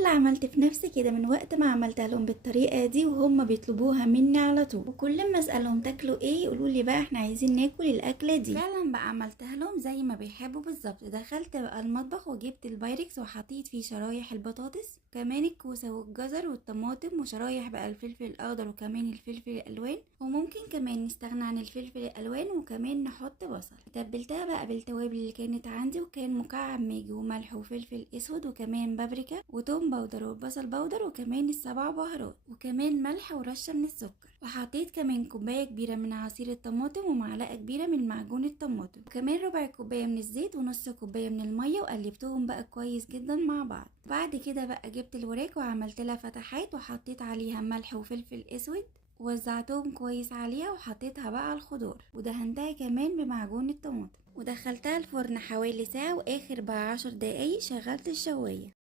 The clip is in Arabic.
اللي عملت في نفسي كده من وقت ما عملتها لهم بالطريقة دي وهم بيطلبوها مني على طول، وكل ما اسألهم تاكلوا ايه يقولوا لي بقى احنا عايزين ناكل الأكلة دي. فعلا بقى عملتها لهم زي ما بيحبوا بالظبط. دخلت بقى المطبخ وجبت البايركس وحطيت فيه شرايح البطاطس وكمان الكوسة والجزر والطماطم وشرايح بقى الفلفل الأخضر وكمان الفلفل الألوان، وممكن كمان نستغنى عن الفلفل الألوان وكمان نحط بصل. تبلتها بقى بالتوابل اللي كانت عندي، وكان مكعب ماجي وملح وفلفل اسود وكمان بابريكا وتوم باودر وبصل باودر وكمان السبع بهارات وكمان ملح ورشه من السكر. وحطيت كمان كوبايه كبيره من عصير الطماطم ومعلقه كبيره من معجون الطماطم وكمان ربع كوبايه من الزيت ونص كوبايه من الميه، وقلبتهم بقى كويس جدا مع بعض. بعد كده بقى جبت الوراك وعملت لها فتحات وحطيت عليها ملح وفلفل اسود ووزعتهم كويس عليها، وحطيتها بقى على الخضار ودهنتها كمان بمعجون الطماطم ودخلتها الفرن حوالي ساعة، واخر بقى 10 دقايق شغلت الشواية.